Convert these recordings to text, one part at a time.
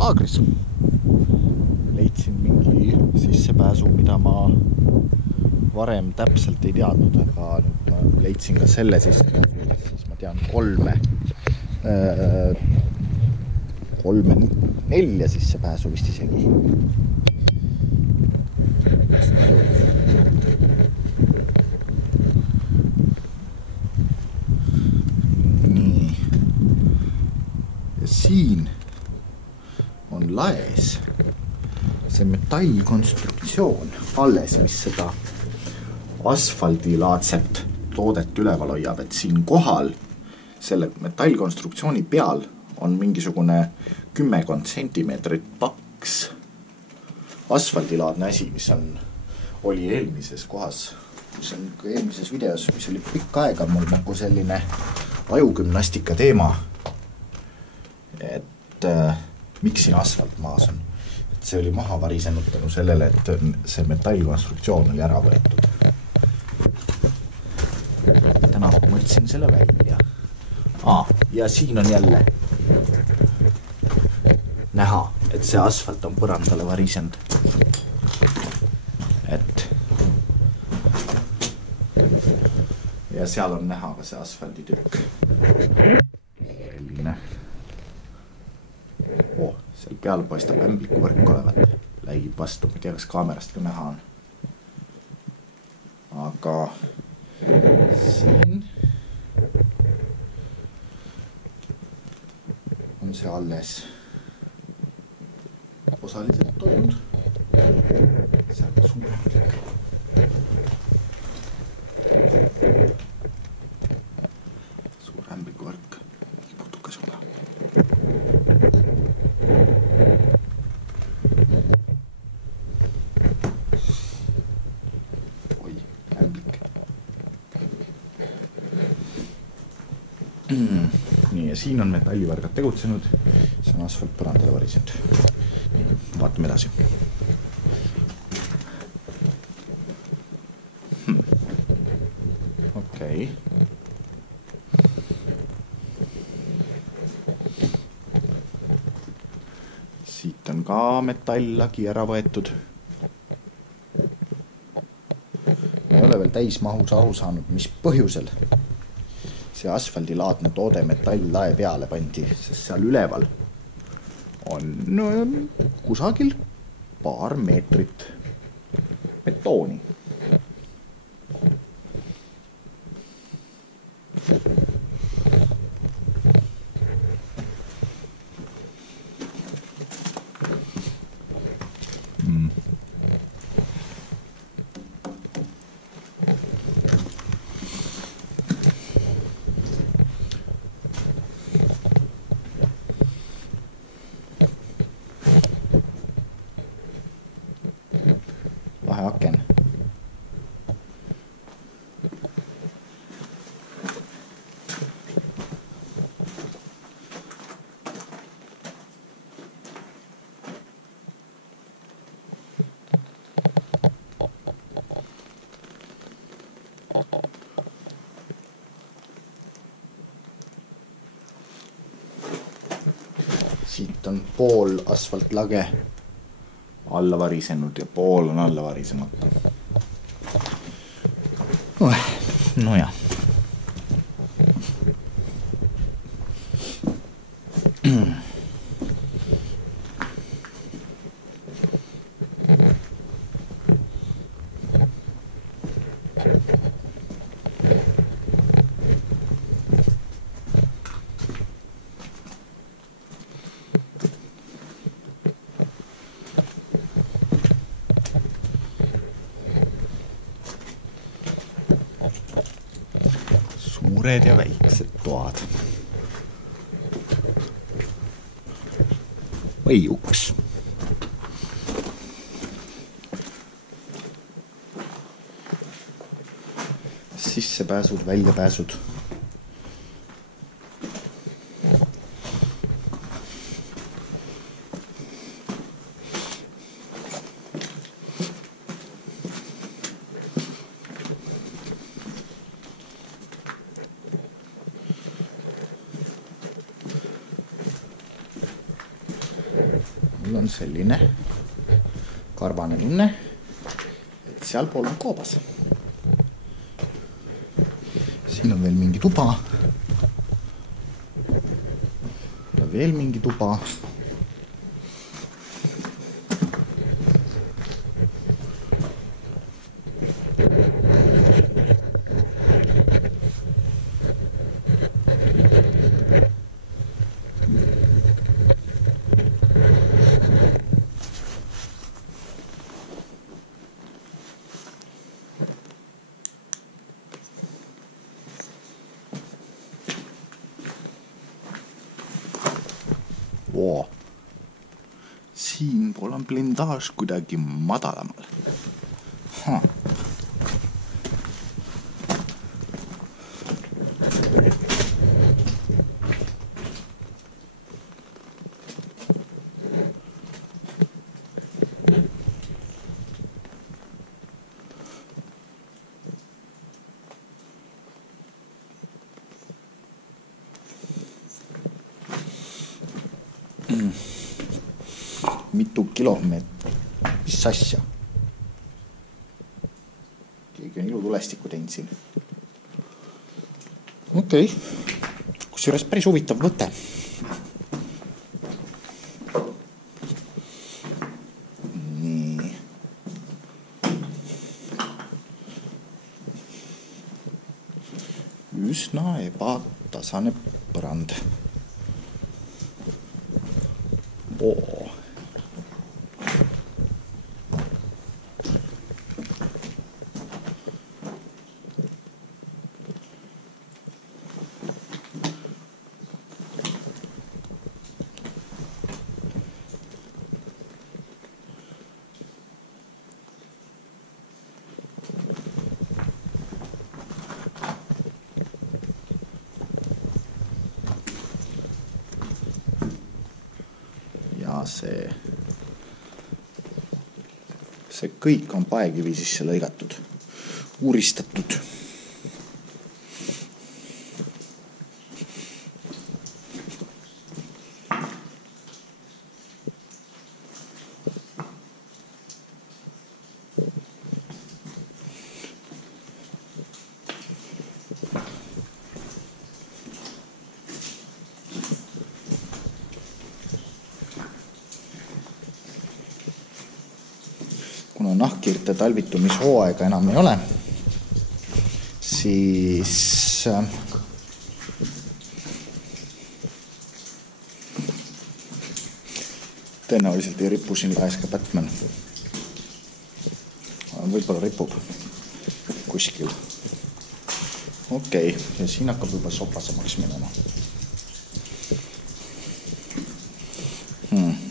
laagris. Leidsin mingi sissepääsu, mida ma varem täpselt ei teadnud, aga nüüd ma leidsin ka selle sissepääsu, siis ma tean kolme-nelja sissepääsu vist isegi. Nii. Ja siin on laes see metallkonstruktsioon alles, mis seda asfaldilaadset toodet üleval hoiab, et siin kohal selle metallkonstruktsiooni peal on mingisugune 10 sentimeetrit paks asfaldilaadne asi, mis oli eelmises kohas, mis on ka eelmises videos, mis oli pikka aega mul nagu selline ajugümnastika teema, et miks siin asfalt maas on. Et see oli maha varisenud tänu sellele, et see metallkonstruktsioon oli ära võetud. Täna mõtlesin selle välja. Ja siin on jälle näha, et see asfalt on põrandale varisenud. Ja seal on näha ka see asfalditükk. Selline. Seal peal paistab ämbliku võrk olevat. Läigib vastu, ma tea, kas kaamerast ka näha on. Aga siin on see alles osaliselt toinud. Seal on suur ämblik. Suur ämbliku võrk. Putukas olla. Oi, ämblik. Nii, ja siin on metallivargad tegutsenud. See on asfalt põrandale varisenud. Vaatame edasi. Okei. Siit on ka metalllagi ära võetud. Ma ei ole veel täismahus aru saanud, mis põhjusel see asfaldilaadne toode metalllae peale pandi, sest seal üleval on kusagil paar meetrit betooni. Vaheaken. Siit on pool asfaltlage alla varisenud ja pool on alla varisemata. No ja. Suured ja väiksed toad. Või uks. Sissepääsud, väljapääsud. mul on selline karvane tunne, et sealpool on koobas. Siin on veel mingi tuba. Ja veel mingi tuba. Oo. Siinpool on blindaaž kuidagi madalamal. Mitu kilomeetrit, mis asja? Keegi on ilutulestikku teinud siin. Okei. Kusjuures päris huvitav võte. Nii. Üsna ebatasane põrand. Oo. Ja see kõik on paekivi sisse lõigatud, uuristatud. Kuna nahkhiirte talvitumishooaega enam ei ole, siis tõenäoliselt ei ripu siin käes ka Batman. Võib-olla ripub kuskil. Okei, ja siin hakkab juba sopasemaks minema.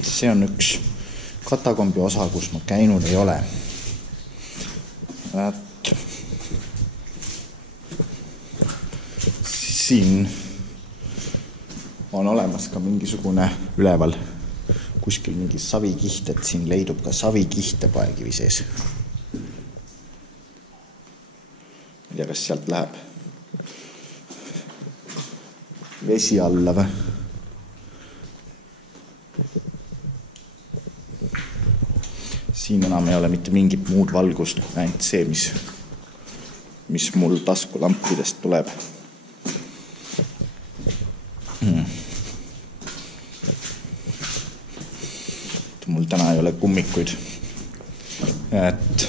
See on üks katakombi osa, kus ma käinud ei ole. Siin on olemas ka mingisugune üleval kuskil mingi savikiht, et siin leidub ka savikihte paekivi sees. Ei tea, kas sealt läheb vesi alla või? Siin enam ei ole mitte mingit muud valgust, ainult see, mis mul taskulampidest tuleb. Mul täna ei ole kummikuid, et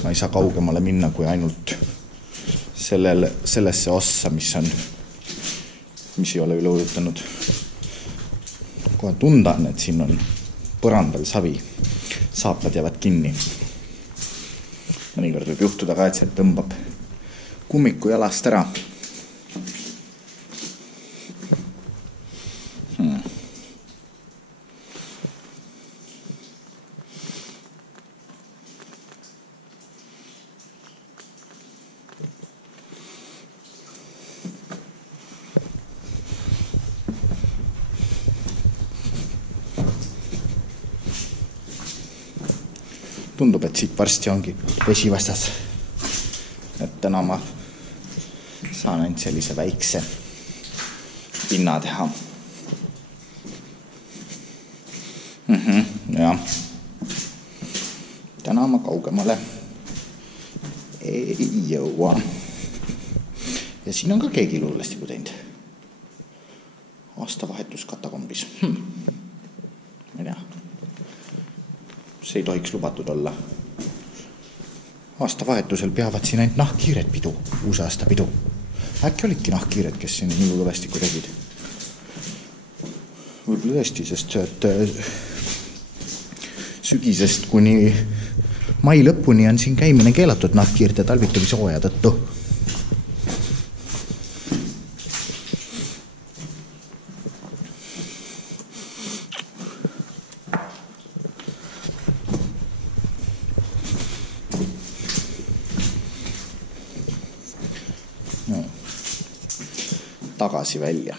ma ei saa kaugemale minna kui ainult sellesse ossa, mis ei ole üle ujutanud. Kohe tunda on, et siin on põrandal savi, saapad jäävad kinni. Mõnikord võib juhtuda ka, et see tõmbab kummiku jalast ära. Tundub, et siit varsti ongi vesi vastas. Et täna ma saan ainult sellise väikse pinna teha. kaugemale ei jõua. Ja siin on ka keegi luulestiku teinud. Aastavahetus katakombis. Ma ei tea. See ei tohiks lubatud olla. Aastavahetusel peavad siin ainult nahkhiired pidu, uusaasta pidu. Äkki olidki nahkhiired, kes siin minu luulestiku tegid. Võib-olla tõesti, sest sügisest kuni mai lõpuni on siin käimine keelatud nahkhiirte talvitumise hooaja tõttu. No, tagasi välja.